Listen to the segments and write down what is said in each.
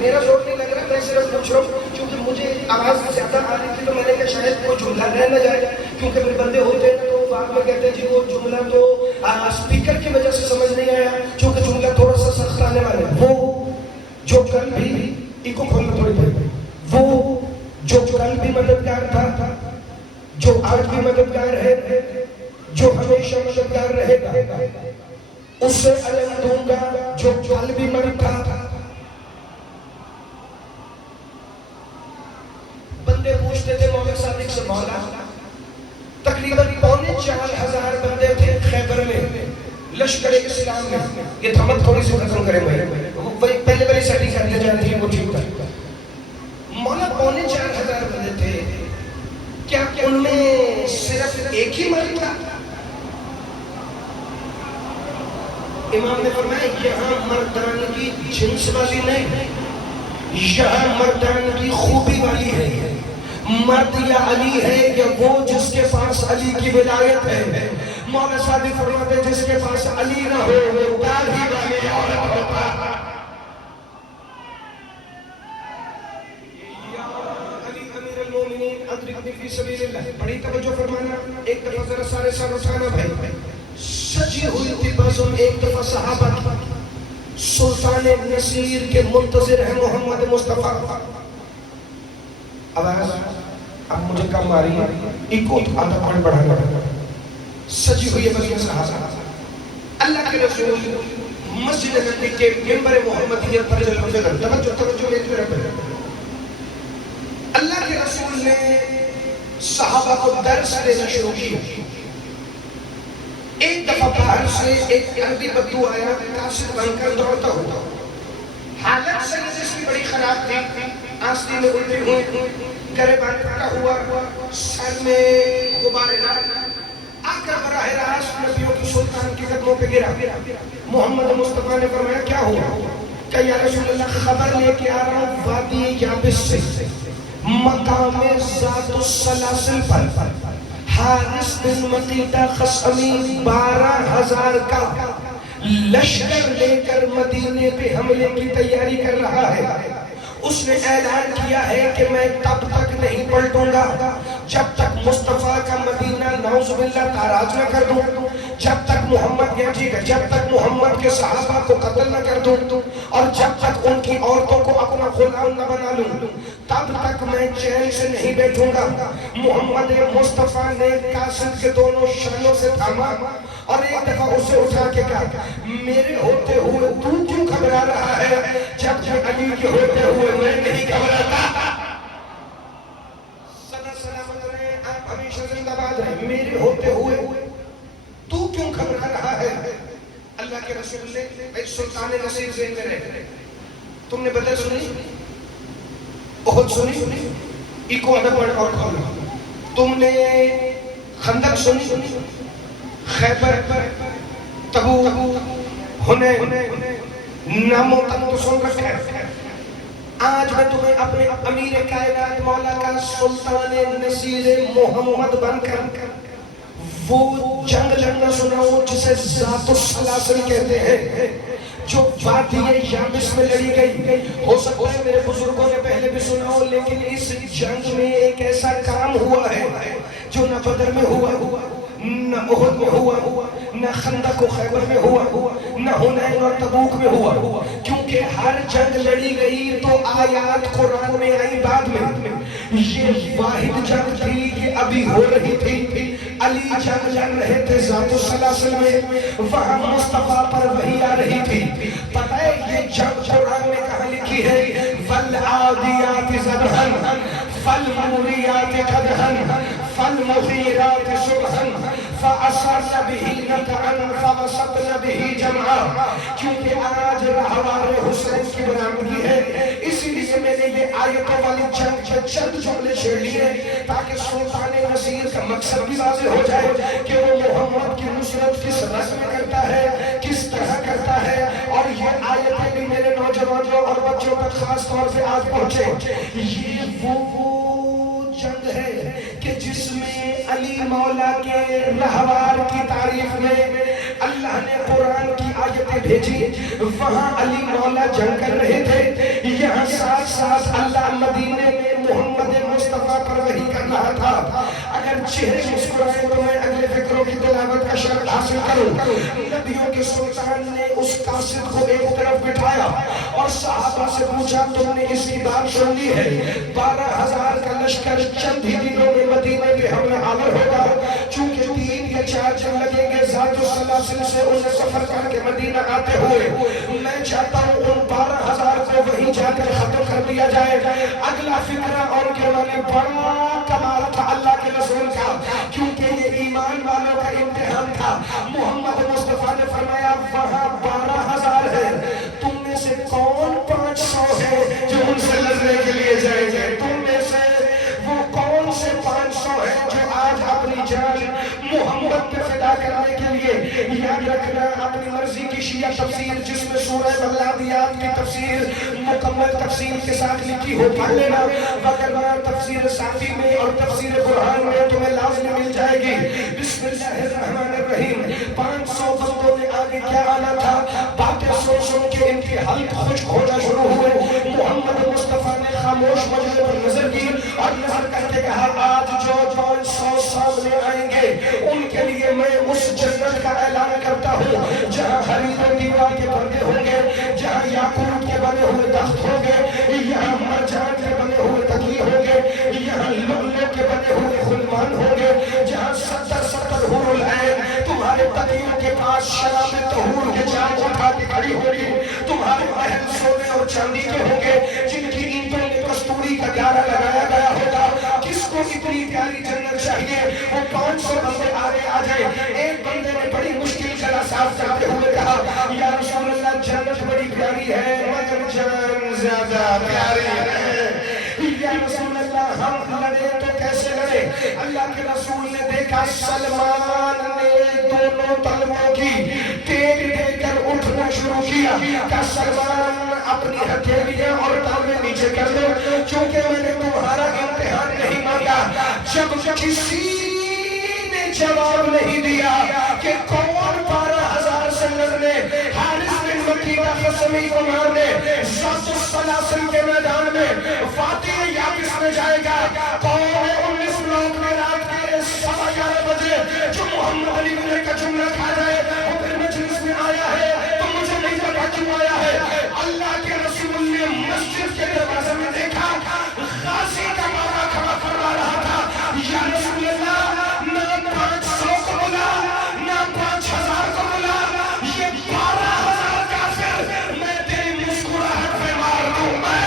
میرا زور نہیں لگ رہا، میں صرف پوچھ رہا ہوں کیونکہ مجھے آواز زیادہ آ رہی تھی تو میں نے کہا شاید کوئی جملہ رہ نہ جائے، کیونکہ میرے بندے ہوتے ہیں تو بعد میں کہتے ہیں جی وہ جملہ تو اسپیکر کی وجہ سے سمجھ نہیں آیا، کیونکہ جملہ تھوڑا سا سخت آنے والا ہے۔ وہ جو کل بھی ایکو کھولنا تھوڑی دیر، وہ جو کل بھی مددگار تھا، جو آج بھی مددگار ہے، جو ہمیشہ مددگار رہے گا، اس سے علم دوں گا جو کل بھی مرد تھا۔ بندے پوچھتے تھے مولا صادق سے، مولا تقریباً 4,500 بندے تھے خیبر میں، لشکر اسلام میں، یہ تھمت تھوڑی سی ختم کرے بھائی، پہلے والی سیٹنگ کرتے جاتے ہیں وہ ٹھیک تھا۔ مولا 4,500 بندے تھے، کیا ان میں صرف ایک ہی مرد تھا؟ امام نے فرمایا یہاں مردان کی جنس والی نہیں، یہاں مردان کی خوبی والی ہے۔ مرد یا علی ہے یا وہ جس کے پاس علی کی ولایت ہے۔ مولا صادق فرماتے جس کے پاس علی نہ ہو وہ داڑھی والی عورت ہوتا۔ یا علی امیر المومنین ادرکنی فی سبیل اللہ، بڑی توجہ فرمانا، ایک دفعہ ذرا سارے سر اٹھانا بھائی، سجی ہوئی تھی بازم، ایک دفعہ صحابہ سلطان نصیر کے منتظر ہیں محمد مصطفیٰ۔ آواز اب مجھے کم آ رہی ہے، ایکو آدھا پوائنٹ بڑھانا ہے۔ سجی ہوئی بازم صحابہ، اللہ کے رسول مسجد نبی کے ممبر محمدیت پر جلوے کر، توجہ میری طرف ہے۔ اللہ کے رسول نے صحابہ کو درس دینا شروع کیا۔ ایک دفعہ باہر سے ایک عربی بدو آیا، قاصد بن کر دوڑتا ہوا، حالت سے جس کی بڑی خراب تھی، آستین میں الٹی ہوئی، گریبان پھٹا ہوا، سر میں غبار لگ، آ کر براہ راست نبیوں کی سلطان کے قدموں پہ گرا۔ محمد مصطفیٰ نے فرمایا کیا ہوا؟ کہ یا رسول اللہ خبر لے کے آ رہا ہوں وادی یابس سے، مقام ذات السلاسل پر حارث بن مقیدہ خصمی 12,000 کا لشکر لے کر مدینے پہ حملے کی تیاری کر رہا ہے۔ اس نے اعلان کیا ہے کہ میں تب تک نہیں پلٹوں گا جب تک مصطفیٰ کا مدینہ نعوذ باللہ تاراج نہ کر دوں، جب تک محمد جب تک محمد کے صحابہ کو قتل نہ کر دوں، اور جب تک ان کی عورتوں کو اپنا غلام نہ بنا لوں، تب تک میں چین سے نہیں بیٹھوں گا۔ محمد مصطفیٰ نے قاصد کے دونوں شانوں سے تھاما اور ایک دفعہ اسے اٹھا کے کہا میرے ہوتے ہوئے تو کیوں گھبرا رہا ہے جبکہ علی کے ہوتے ہوئے میں نہیں گھبراتا؟ صدا سلامت رہے آپ، ہمیشہ زندہ باد رہے۔ میرے ہوتے ہوئے تو کیوں گھبرا رہا ہے؟ اللہ کے رسول نے ایک سلطان نصیر ذہن میں رہے، تم نے بدر سنی، احد سنی، ایکو آدھا پوائنٹ اور کھولا، تم نے خندق سنی، خیبر، تبوک، حنین، ناموں تک تو سن رکھا ہے۔ آج میں تمہیں اپنے امیر کائنات مولا کا سلطان نصیر محمد بن کر وہ جنگ لڑنا سناؤں جسے ذات السلاسل کہتے ہیں، جو وادی یابس میں لڑی گئی۔ ہو سکتا ہے میرے بزرگوں نے پہلے بھی سنا ہو، لیکن اس جنگ میں ایک ایسا کام ہوا ہے جو نہ بدر میں ہوا، نہ احد میں ہوا، نہ خندق و خیبر میں ہوا، نہ حنین اور تبوک میں ہوا، کیونکہ ہر جنگ لڑی گئی تو آیات قرآن میں آئی بعد میں۔ یہ واحد جنگ تھی کہ ابھی ہو رہی تھی، علی جنگ لڑ رہے تھے ذات السلاسل میں، وہاں مصطفیٰ پر وحی آ رہی تھی۔ پتہ ہے یہ جنگ قرآن میں کہاں لکھی ہے؟ وَالْعَادِيَاتِ ضَبْحًا فَالْمُورِيَاتِ قَدْحًا فَالْمُغِيرَاتِ صُبْحًا فَأَثَرْنَ بِهِ نَقْعًا فَوَسَطْنَ بِهِ جَمْعًا۔ کیونکہ آج رہوار حسین کی برآمدی ہے، اسی لیے میں نے یہ آیتوں والی جنگ کے چند جملے چھیڑ لیے تاکہ سلطان نصیر کا مقصد بھی واضح ہو جائے کہ وہ محمد کی نصرت کس رسم میں کرتا ہے، کس طرح کرتا ہے۔ اور یہ آیتیں بھی میرے نوجوانوں اور بچوں پر خاص طور سے آج پہنچے۔ یہ وہ جنگ ہے کہ جس میں علی مولا کے رہوار کی تعریف میں اللہ نے قرآن کی آیتیں بھیجی، وہاں علی مولا جنگ کر رہے تھے، یہاں ساتھ اللہ مدینے میں محمد مصطفیٰ پر وحی کر رہا تھا. اگر چہرے مسکرائے تو میں اگلے فکروں کی تلاوت کا شرف حاصل کروں. نبیوں کے سلطان نے اس قاصد کو ایک طرف بٹھایا اور صحابہ سے پوچھا تم نے اس کی بات سن لی ہے؟ 12,000 کا لشکر چند ہی دنوں میں مدینے پہ حملہ آور ہوگا. چونکہ 3 یا 4 دن لگیں گے ذات السلاسل سے انہیں سفر کر کے مدینہ آتے ہوئے. میں چاہتا ہوں ان 12,000 کو وہیں جا کر ختم کر دیا جائے. اگلا فکرہ اور کے والے بڑا کمال تھا اللہ کے رسول کا، کیونکہ یہ ایمان والوں کا امتحان تھا. محمد مصطفیٰ نے فرمایا وہاں 12,000 ہے، تم میں سے کون 500 ہے جو ان سے لڑنے کے لیے جائیں گے؟ تم میں سے وہ کون سے 500 ہے جو آج اپنی جان محمد پہ فدا کرنے کے لیے؟ یاد رکھنا اپنی مرضی کی شیعہ تفسیر جس میں سورہ العادیات کی تفسیر مکمل تفسیر کے ساتھ لکھی ہو پڑھ لینا، وگرنہ تفسیر صافی میں اور تفسیر قرآن میں تمہیں لازم مل جائے گی. بسم اللہ الرحمن الرحیم. 500 بندوں نے آگے کیا آنا تھا؟ باتیں سن سن کے ان کے حلق خشک ہونا شروع ہوئے. محمد مصطفیٰ نے خاموش مجلس پر نظر کی اور نظر کر کے کہا آج جو 500 سامنے آئیں گے ان کے لیے میں اس جنت کا اعلان کرتا ہوں جہاں حریر و دیوار کے پردے ہوں گے، جہاں یاقوت کے بنے ہوئے تخت ہوں گے، یہاں مرجان کے بنے ہوئے تکیے ہوں گے، یہاں لؤلؤ کے بنے ہوئے خلمان ہوں گے، جہاں 70 حور العین تمہارے تکیوں کے پاس شراب طہور کے جام اٹھا کے کھڑی ہوگی. تمہارے محل سونے اور چاندی کے ہوں گے جن کی اینٹوں میں کستوری کا گارا لگایا گیا ہوگا. کس کو اتنی پیاری جنت چاہیے؟ وہ 500 بندے آگے آ جائیں. ایک بندے نے بڑی مشکل گلا صاف کرتے ہوئے کہا یا رسول اللہ جنت بڑی پیاری ہے مگر جان زیادہ پیاری ہے. یا رسول اللہ ہم لڑے تو کیسے لڑے؟ اللہ کے رسول نے دیکھا سلمان نے دونوں تلووں کی ٹیک دے کر اٹھنا شروع کیا. کہ سلمان اپنی ہتھیلیاں اور تلویں نیچے کر دو کیونکہ میں نے تمہارا امتحان نہیں مانگا. جب کسی نے جواب نہیں دیا کہ کون 12,000 سے لڑنے حارث بن مکی کا قسمی کو مارنے ذات السلاسل کے میدان میں فاتح یا کس میں جائے گا؟ کون ہے 19 لوگ میں رات کے 11:15 بجے جو محمد علی بن کا جملہ کھا جائے وہ پھر مجلس میں آیا ہے تو مجھے نہیں پتا کیوں آیا ہے. اللہ کے رسول نے مسجد کے دروازے میں دیکھا غازی کا مارا کھڑا کروا رہا تھا. یا رسول اللہ نہ 500 کو بلا نہ 5,000 کو بلا، یہ 12,000 کافر میں تیری مسکراہٹ پہ مار دوں. میں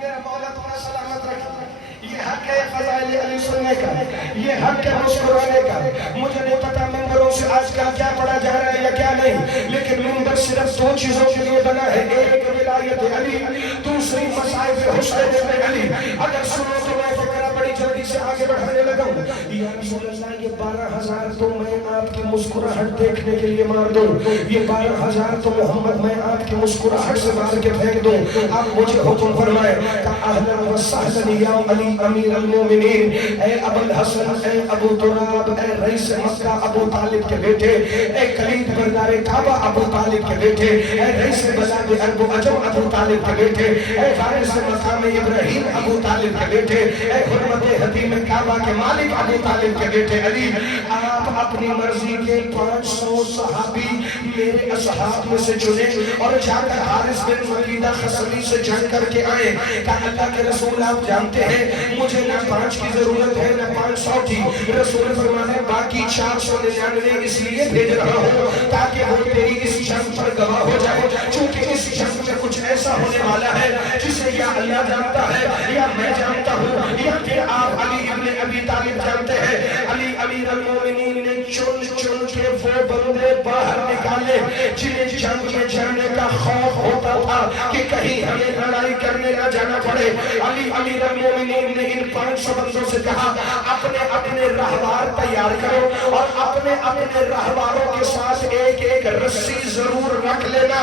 میرا مولا تمہیں سلامت رکھے. یہ حق ہے فضائل علی سننے کا، یہ حق ہے مسکرانے کا. مجھے نہیں پتا ممبروں سے آج کل کیا پڑھا جا رہا ہے یا کیا نہیں، لیکن ممبر صرف 2 چیزوں کے لیے بنا ہے، ایک ولایت علی، دوسری مصائب حسن ابن علی. اگر سنو تو میں فکرہ بڑی جلدی سے آگے بڑھانے لگا ہوں. یا رسول اللہ یہ 12,000 تو میں آپ کی مسکراہٹ دیکھنے کے لیے مار دوں، یہ 12,000 تو محمد میں آپ کی مسکراہٹ سے مار کے پھینک دوں. آپ مجھے حکم فرمائے کہ اہلا و سہلا یا علی امیر المومنین، اے ابو الحسن، اے ابو تراب، اے رئیس مکہ ابو طالب کے بیٹے، اے کلید بردار کعبہ ابو طالب کے بیٹے، اے رئیس بلاد عرب و عجم ابو طالب کے بیٹے، اے فارس مقام ابراہیم ابو طالب کے بیٹے، اے حرمت حتیم کعبہ کے مالک ابو طالب کے بیٹے علی، آپ اپنی مرضی کے 500 صحابی میرے اصحاب میں سے چنے اور جا کر حارث بن مقیدہ خسری سے جنگ کر کے آئے. کہ اللہ کے رسول آپ جانتے ہیں مجھے نہ 5 کی ضرورت ہے نہ 500 کی. رسول فرمانے باقی 499 اس لیے بھیج رہا ہوں تاکہ وہ تیری اس جنگ پر گواہ ہو جائے. چونکہ اس جنگ میں کچھ ایسا ہونے والا ہے جسے یا اللہ جانتا ہے یا میں جانتا ہوں یا پھر آپ علی ابن ابی طالب جانتے ہیں. علی امیر المومنین نے چن چن کے وہ بندے باہر نکالے جنہیں جنگ میں جانے کا خوف ہوتا تھا کہ کہیں ہمیں لڑائی کرنے نہ جانا پڑے. علی امیر المومنین نے ان 500 بندوں سے کہا اپنے اپنے رہبار تیار کرو اور اپنے اپنے رہباروں کے ساتھ ایک ایک رسی ضرور رکھ لینا.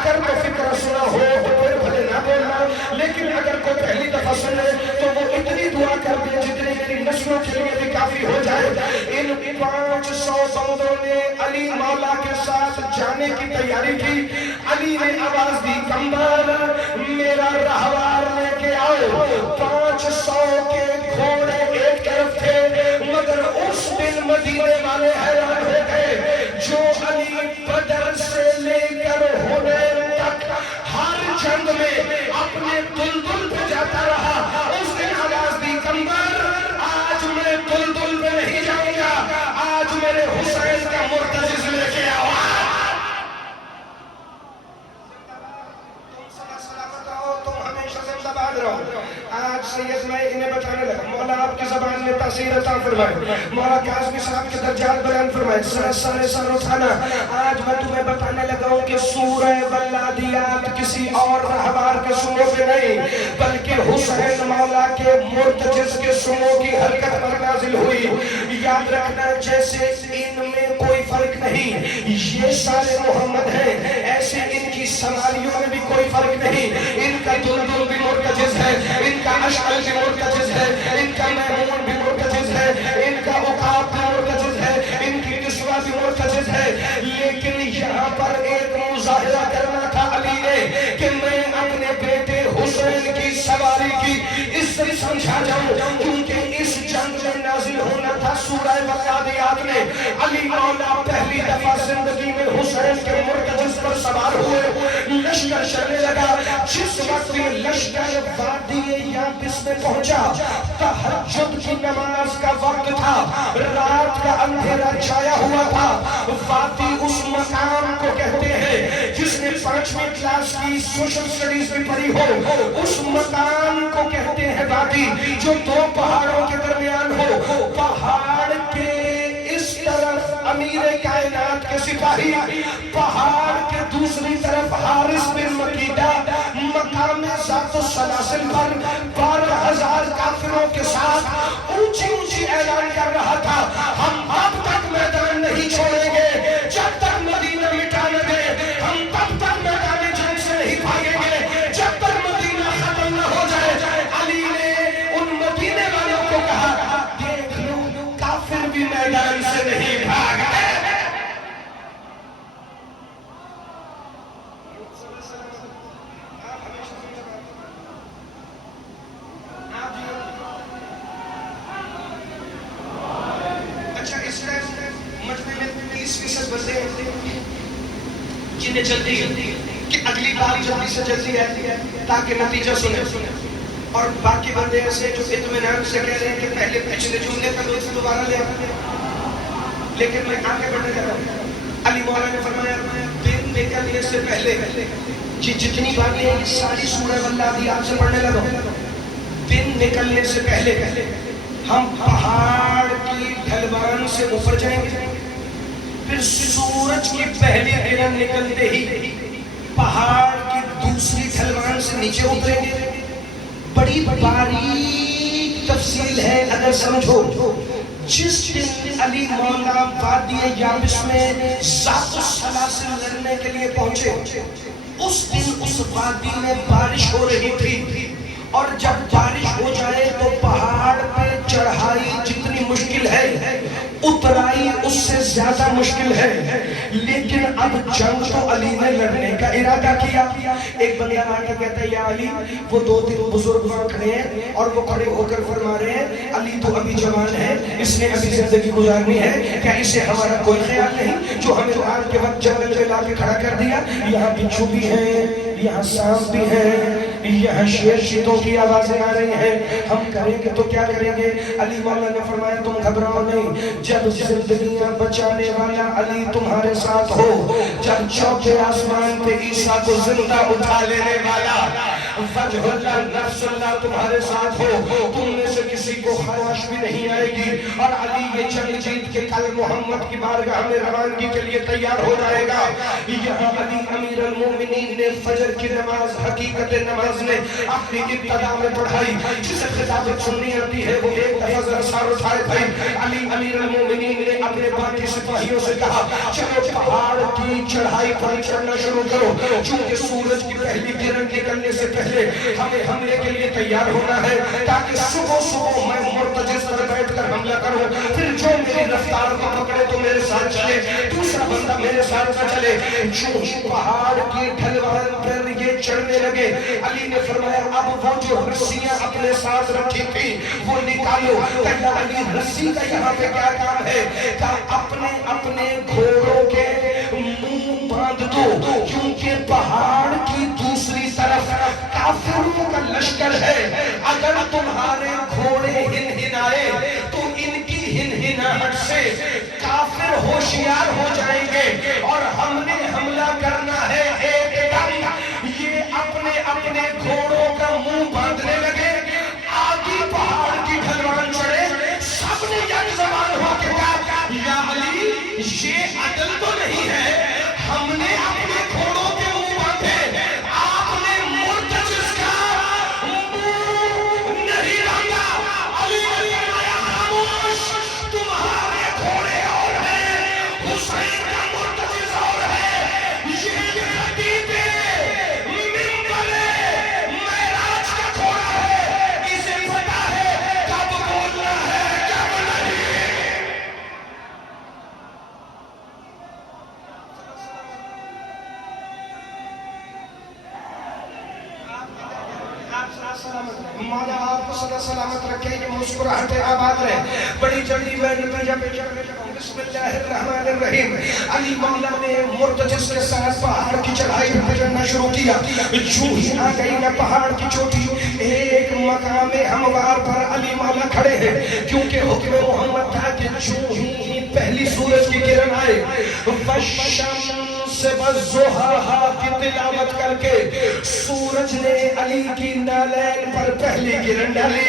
اگر تو فکر سنا ہو تو پھر بھلے نہ بولنا، لیکن اگر کوئی پہلی دفعہ سنے تو وہ اتنی دعا کر دے جتنی میری نسلوں کے لیے بھی کافی ہو جائے. ان 500 بندوں نے علی مولا کے ساتھ جانے کی تیاری کی. علی نے آواز دی کمبر میرا رہوار لے کے آؤ. 500 کے گھوڑے ایک طرف تھے مگر اس دن مدینے والے حیران ہو گئے جو علی بدر سے لے کر حنین تک ہر جنگ میں اپنے دلدل پہ جاتا رہا. اس دن آواز دی کمبر آج میں دلدل پہ نہیں جاؤں گا, آج میرے حسین کا مرتجز لے کے آؤ. تم ہمیشہ زندہ باد رہو. آج سید میں انہیں بتانے لگا مولا آپ کی زبان میں تاثیر عطا فرمائے, مولا کاظمی صاحب کے درجات بیان فرمائے. سر اٹھانا. آج میں تمہیں بتانے لگا ہوں کہ سورہ والعادیات کسی اور رہبار کے سنوں پہ نہیں بلکہ حسین مولا کے مرتجز کے سنوں کی حرکت پر نازل ہوئی. یاد رکھنا جیسے ان میں کوئی فرق نہیں, یہ سارے محمد ہیں, ایسے ان کی سواریوں میں بھی کوئی فرق نہیں. ان کا دلدل بھی مرتجز ہے, ان کا اشعل بھی مرتجز ہے, ان کا میمون بھی مرتجز ہے, ان کا عقاب بھی مرتجز ہے, ان کی نسوہ بھی مرتجز ہے. لیکن یہاں پر ایک مظاہرہ کرنا تھا علی نے کہ میں اپنے بیٹے حسین کی سواری کی عزت سمجھا جاؤں, کیونکہ اس جنگ میں نازل ہونا تھا سورہ والعادیات میں. علی مولا پہلی دفعہ زندگی میں حسین کے مرتجز پر سوار ہوئے. لشکر چلنے لگا. جس وقت یہ لشکر وادی یابس میں پہنچا تہجد کی نماز کا وقت تھا, رات کا اندھیرا چھایا ہوا تھا. وادی اس مقام کو کہتے ہیں جس نے 5ویں کلاس کی سوشل سٹڈیز میں پڑھی ہو, اس مقام کو کہتے ہیں وادی جو 2 پہاڑوں کے درمیان ہو. پہاڑ کے اس طرف امیر کائنات کے سپاہی, پہاڑ کے دوسری طرف حارث بن مکیدہ مقام ذات السلاسل پر 12,000 کافروں کے ساتھ اونچی اعلان کر رہا تھا ہم اب تک میدان نہیں چھوڑیں گے جب تک مدینہ مٹا نہ دے, ہم تب تک میدان جنگ سے نہیں بھاگیں گے جب تک مدینہ ختم نہ ہو جائے. علی نے ان مدینے والوں کو کہا دیکھ لو کافر بھی میدان سے نہیں بھاگ گئے. جنہیں جلدی کہ اگلی بار جلدی سے جلدی ہے تاکہ نتیجہ سنیں, اور باقی بندے ایسے جو اطمینان سے کہہ رہے ہیں کہ پہلے پچھلے جملے کا دوست دوبارہ لے آتے ہیں. لیکن میں آگے بڑھنے لگا. علی مولا نے فرمایا دن نکلنے سے پہلے جتنی باتیں ہیں ساری سورہ والعادیات سے پڑھنے لگا. دن نکلنے سے پہلے ہم پہاڑ کی ڈھلوان سے اوپر جائیں گے, پھر سورج کی پہلی کرن نکلتے ہی پہاڑ کی دوسری ڈھلوان سے نیچے اتریں گے. بڑی باریک تفصیل ہے اگر سمجھو. جس دن علی مولا وادی یابس میں ذات السلاسل لڑنے کے لیے پہنچے اس دن اس وادی میں بارش ہو رہی تھی, اور جب بارش ہو جائے تو پہاڑ پہ چڑھائی جتنی مشکل ہے اترائی اس سے زیادہ مشکل ہے. لیکن اب جنگ تو علی نے لڑنے کا ارادہ کیا. ایک بندہ آ کے کہتا ہے یا علی, وہ 2-3 بزرگ وہاں کھڑے ہیں اور وہ کھڑے ہو کر فرما رہے ہیں علی تو ابھی جوان ہے, اس نے ابھی زندگی گزارنی ہے, کیا اسے ہمارا کوئی خیال نہیں جو ہمیں رات کے وقت جنگل میں لا کے کھڑا کر دیا. یہاں بچھو بھی ہیں, یہاں سانپ بھی ہیں, یہاں شیر چیتوں کی آوازیں آ رہی ہیں, ہم کریں گے تو کیا کریں گے. علی مولا نے فرمایا تم گھبراؤ نہیں, جب زندگیاں بچانے والا علی تمہارے ساتھ ہو, جب چوتھے آسمان پہ عیسیٰ کو زندہ اٹھا لینے والا وجہ اللہ نفس اللہ تمہارے ساتھ ہو, تم میں سے کسی کو خواہش بھی نہیں آئے گی. اور علی یہ جنگ جیت کے کل محمد کی بارگاہ میں روانگی کے لیے تیار ہو جائے گا. یہاں علی امیر المومنین نے فجر کی نماز حقیقت نماز نے اپنی ابتدا میں پڑھائی. جسے خطابت سننی آتی ہے وہ ایک دفعہ ذرا سار اٹھائے بھائی. علی امیر المومنین نے اپنے باقی سپاہیوں سے کہا چلو پہاڑ کی اپنی چڑھائی پر چڑھنا شروع کرو، چونکہ سورج کی پہلی کرن نکلنے سے پہلے ہمیں حملے کے لیے تیار ہونا ہے، تاکہ صبح صبح میں مرتجز پر بیٹھ کر حملہ کروں، پھر جو میری رفتار کو پکڑے تو میرے ساتھ چلے، دوسرا بندہ میرے ساتھ نہ چلے۔ جو ہی پہاڑ کی ڈھلوان پر یہ چڑھنے لگے، علی نے فرمایا اب وہ جو رسیاں اپنے ساتھ رکھی تھی وہ نکالو۔ کہا علی رسی کا یہاں پہ کیا کام ہے؟ کہا اپنے اپنے گھوڑوں کے منہ باندھ دو، کیونکہ پہاڑ کی دوسری طرف کافروں کا لشکر ہے، اگر تمہارے گھوڑے ہنہنائے تو ان کی ہنہناہٹ سے کافر ہوشیار ہو جائیں گے، اور ہم نے حملہ کرنا ہے ایک دم۔ یہ اپنے اپنے گھوڑوں کا منہ باندھنے لگے، آگے پہاڑ کی ڈھلوان چڑھے، سب نے یک زبان ہو کے کہا یا علی یہ عدل تو نہیں ہے، ہم نے اپنے گھوڑوں کے منہ باندھے، آپ نے مرتجز کا منہ نہیں رنگا۔ علی نے فرمایا خاموش، تمہارے گھوڑے اور ہیں، حسین کا مرتجز اور ہے، یہ خطیبے منبر معراج کا گھوڑا ہے، اسے پتا ہے کب بولنا ہے کب نہیں۔ مولا آپ کو صدا سلامت رکھے، یہ مسکراہٹیں آباد رہے۔ بڑی جلدی میں نتیجہ پہ چڑھ گیا۔ بسم اللہ الرحمن الرحیم۔ علی مولا نے مرتجز کے ساتھ پہاڑ کی چڑھائی پہ چڑھنا شروع کیا۔ جو ہی آ گئی نا پہاڑ کی چوٹی، ایک مقام ہموار پر علی مولا کھڑے ہیں، کیونکہ حکم محمد تھا کہ جو ہی پہلی سورج کی کرن آئے، وَالشَّمْسِ وَالضُّحَاهَا کی تلاوت کر کے سورج نے علی کی نالین پر پہلی کرن ڈالی۔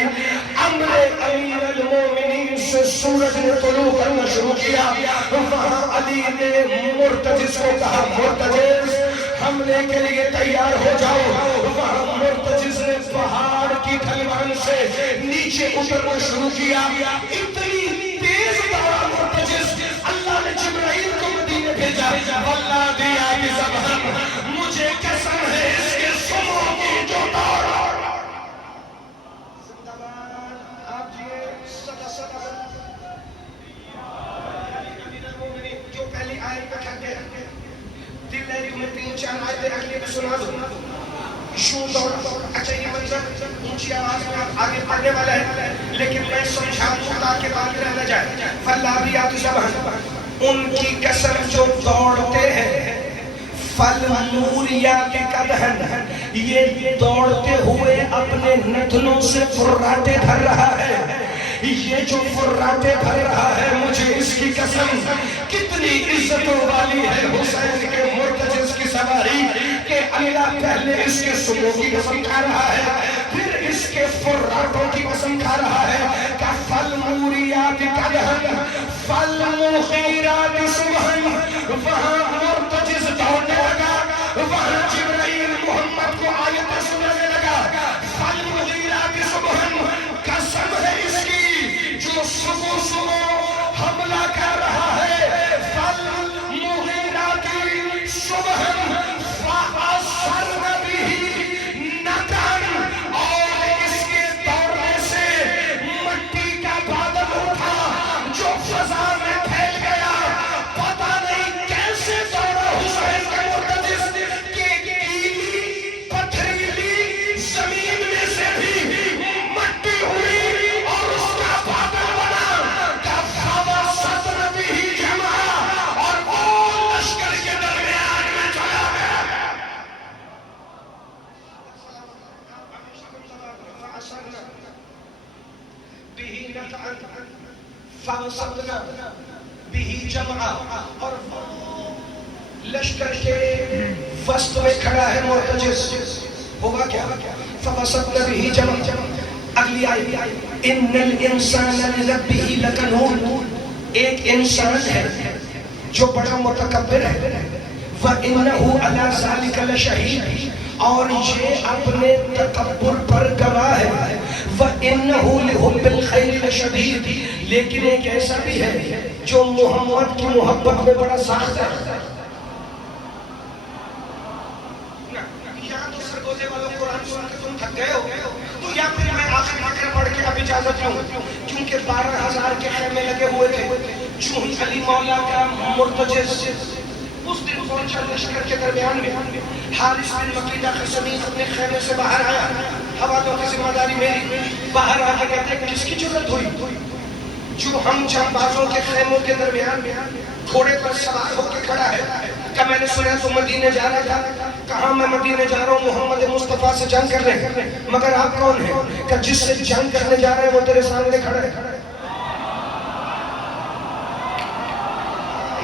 امر امیر المومنین سے سورج نے طلوع کرنا شروع کیا۔ وہاں علی نے مرتجز کو کہا مرتجز حملے کے لیے تیار ہو جاؤ۔ وہاں مرتجز نے پہاڑ کی ڈھلوان سے نیچے اترنا شروع کیا۔ اتنی تیز دوڑا مرتجز، اللہ نے جبرائیل کو مدینے بھیجا۔ واللہ دیا کی زبان، مجھے قسم ہے اس کے سموں کی جو دوڑ۔ آپ جیے صدا صدا امیر المومنین جو پہلی آیت پہ کھا کے دل ہے تمہیں 3-4 آیتیں اگلی میں سنا دو۔ شو دوڑ، اچھا یہ منظر اونچی آواز میں آگے پڑھنے والا ہے، لیکن میں سمجھا دوں تاکہ بات رہ نہ جائے۔ فَاللَّابِيَاتِ ضَبْحًا، ان کی قسم جو دوڑتے ہیں، فَالْمُورِيَاتِ قَدْحًا، یہ دوڑتے ہوئے اپنے نتنوں سے فراٹے بھر رہا ہے۔ یہ جو فراٹے بھر رہا ہے، مجھے اس کی قسم کتنی عزتوں والی ہے حسین کے مرتجز کی سواری، کہ اللہ پہلے اس کے سموں کی قسم کھا رہا ہے، پھر اس کے فراتوں کی قسم کھا رہا ہے۔ کہ فَالْمُورِيَاتِ قَدْحًا فَالْمُغِيرَاتِ صُبْحًا، وہاں مرتجز دوڑنے لگا، وہاں جبرائیل محمد کو آیت سنانے لگا۔ فَالْمُغِيرَاتِ صُبْحًا، قسم ہے اس کی جو صبح صبح حملہ کر رہا ہے۔ فَالْمُغِيرَاتِ صُبْحًا فَأَثَرْنَ بِهِ نَقْعًا، اور اس کے دوڑنے سے مٹی کا بادل اٹھا جو فضا میں پھیل گیا۔ پتہ نہیں کیسے دوڑا حسین کا مرتجز کہ گیلی پتھریلی زمین میں سے بھی مٹی ہوئی اور اس کا بادل بنا۔ فَوَسَطْنَ بِهِ جَمْعًا، اور وہ لشکر کے درمیان میں چلا گیا۔ فَوَسَطْنَ بِهِ جَمْعًا، اور لشکر کے وسط میں کھڑا ہے مرتجز۔ ہوگا کیا؟ فَوَسَطْنَ بِهِ جَمْعًا۔ اگلی آیت، اِنَّ الْإِنسَانَ لِرَبِّهِ لَكَنُودٌ، ایک انسان ہے جو بڑا متکبر ہے، وَإِنَّهُ عَلَى ذَلِكَ لَشَهِيدٌ، اور یہ اپنے تکبر پر گواہ ہے۔ وَإِنَّهُ لِحُبِّ الْخَيْرِ لَشَدِيدٌ، لیکن ایک ایسا بھی ہے جو محمد کی محبت میں بڑا سخت ہے۔ بولنے والوں قرآن سن کے تم تھک گئے ہو تو یا پھر میں آخری فکر پڑھ کے اب اجازت لوں، کیونکہ 12,000 کے خیمے لگے ہوئے تھے. جو ہی علی مولا کا مرتجز اس دن پہنچا لشکر کے درمیان میں، حارث بن مکیدہ خصمی اپنے خیمے سے باہر آیا. حوالوں کی ذمہ داری میری. باہر آ کے کہتے ہیں کس کی ضرورت ہوئی جو ہم جانبازوں کے خیموں کے درمیان میں گھوڑے پر سوار ہو کے کھڑا ہے. کہ میں نے سنا تو مدینے جا رہا تھا. کہاں میں مدینے جا رہا ہوں محمد مصطفیٰ سے جنگ کرنے. مگر آپ کون ہیں؟ کہ جس سے جنگ کرنے جا رہے ہیں وہ تیرے سامنے کھڑا ہے.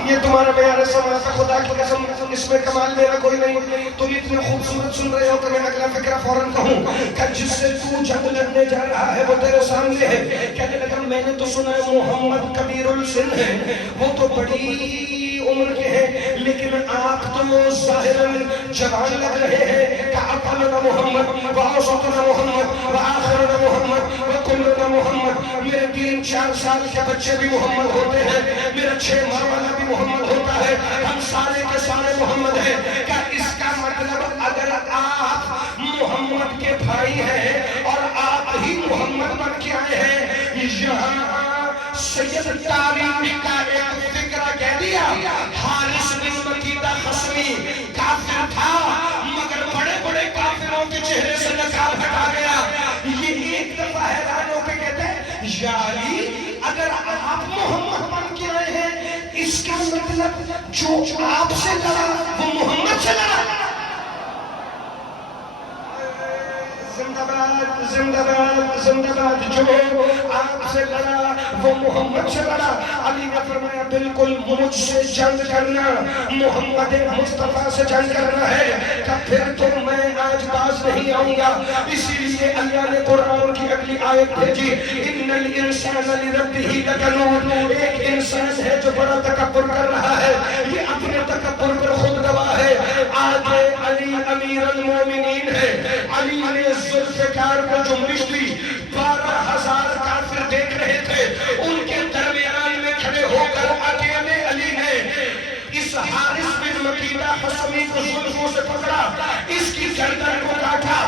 یہ تمہارا معیار سماعت خدا کی قسم اس میں کمال میرا کوئی نہیں. تم اتنے خوبصورت سن رہے ہو کہ میں اگلا فکرہ فوراً کہوں کہ جس سے تو جنگ لڑنے جا رہا ہے وہ تیرے سامنے ہے. کہنے لگا میں نے تو سنا ہے محمد کبیر السن ہے، وہ تو بڑی عمر کے ہیں، لیکن آپ تو ظاہراً جوان لگ رہے ہیں. کہ اقلنا محمد وآوسطنا محمد وآخرنا محمد وکلنا محمد. میرے 3-4 سال کے بچے بھی محمد ہوتے ہیں، میرا 6 ماہ والا بھی محمد ہوتا ہے، ہم سارے کے سارے محمد ہیں. کیا اس کا مطلب اگر آپ محمد کے بھائی ہیں اور آپ ہی محمد بن کے آئے ہیں، یہاں سید تاریخ کا ایک فکرہ کہہ دیا حارث بن مکیدہ خصمی کافر تھا مگر بڑے بڑے کافروں کے چہرے سے نقاب ہٹا گیا. یہ ایک دفعہ حیران ہو کے کہتے ہیں یا علی اگر آپ محمد بن کے آئے ہیں اس کا مطلب جو آپ سے لڑا وہ محمد سے لڑا. زندہ باد زندہ باد زندہ باد. جو آپ سے لڑا وہ محمد سے لڑا. علی نے فرمایا بالکل مجھ سے جنگ کرنا محمد مصطفیٰ سے جنگ کرنا ہے. کہ پھر تو میں آج باز نہیں آؤں گا. اسی لیے اللہ نے قرآن کی اگلی آیت بھیجی ان الانسان لربہ لکنود. ایک انسان ہے جو بڑا تکبر کر رہا ہے، یہ اپنے تکبر پر خود گواہ ہے. آگے علی امیر المومنین ہے. علی نے ذوالفقار کو جنبش دی. 12,000 کافر دیکھ رہے تھے. ان کے درمیان میں کھڑے ہو کر اکیلے علی نے اس حارث بن مکیدہ خصمی کو زلفوں سے پکڑا، اس کی گردن کو کاٹا.